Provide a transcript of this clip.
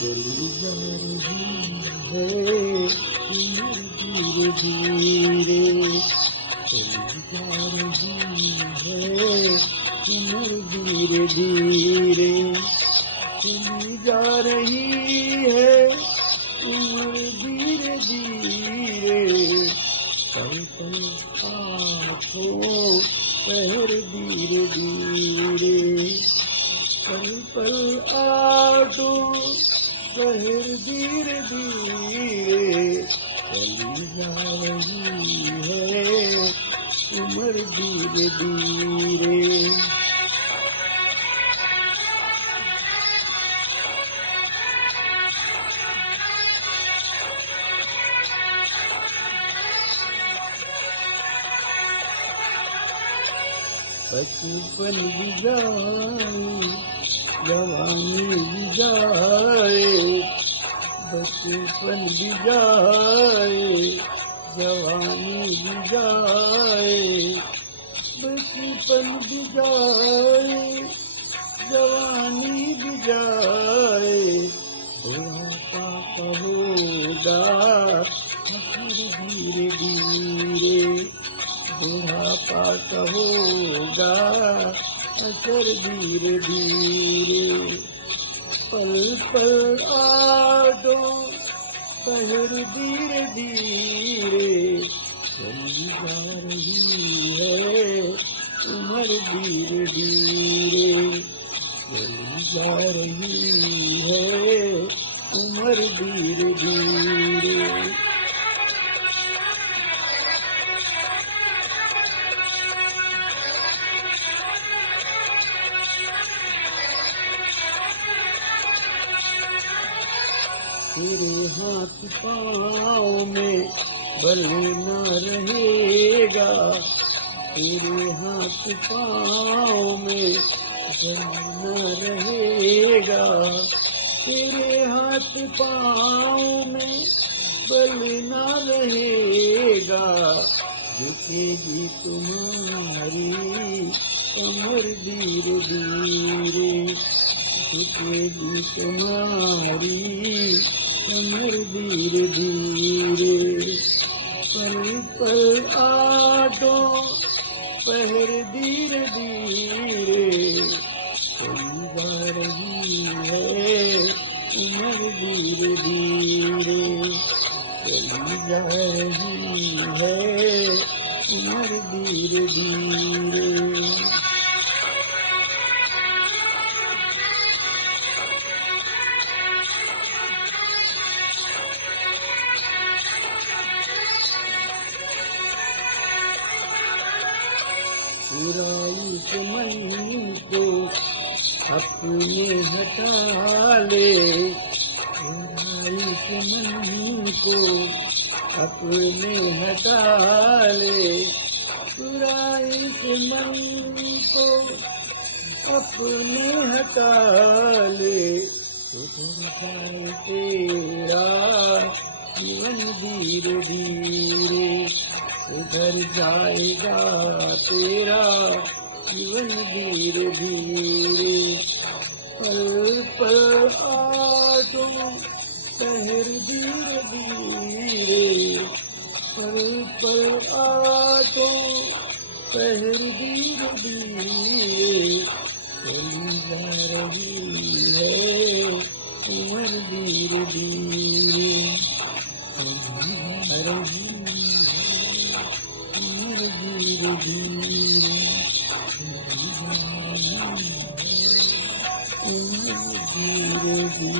चली जा रही है धीरे धीरे, चली जा रही है उम्र धीरे धीरे, चली जा रही है उम्र धीरे धीरे, पल पल आँखों पहर धीरे धीरे, पल पल आँखों पहर धीरे धीरे, चली जा रही है उम्र धीरे धीरे। बचपन भी जाए जवानी भी जाए, बचपन भी जाए जवानी भी जाए, बचपन भी जाए जवानी भी जाए, बुढ़ापा का होगा धीरे धीरे, बुढ़ापा का होगा असर धीरे धीरे, पल पल आडो पहर धीरे धीरे, चली जा रही है उम्र धीरे धीरे, चली जा रही है उम्र धीरे धीरे। तेरे हाथ पाँव में बल न रहेगा, तेरे हाथ पाँव में बल न रहेगा, तेरे हाथ पाँव में बल न रहेगा, झुकेगी तुम्हारी कमर धीरे धीरे, झुकेगी तुम्हारी कमर धीरे धीरे, पल पल आडो पहर धीरे धीरे, चली जा रही है उम्र धीरे धीरे, चली जा रही है उम्र धीरे धीरे। बुराई के मन को अपने हटा ले, बुराई के मन को अपने हटा ले, बुराई के मन को अपने हटा ले, सुधर जाए तेरा जीवन धीरे धीरे, सुधर जाएगा तेरा जीवन धीरे धीरे, पल पल आडो पहर धीरे धीरे, पल पल आडो पहर धीरे धीरे, चली जा रही है उम्र धीरे धीरे, चली जा रही धीरे धीरे, धीरे धीरे।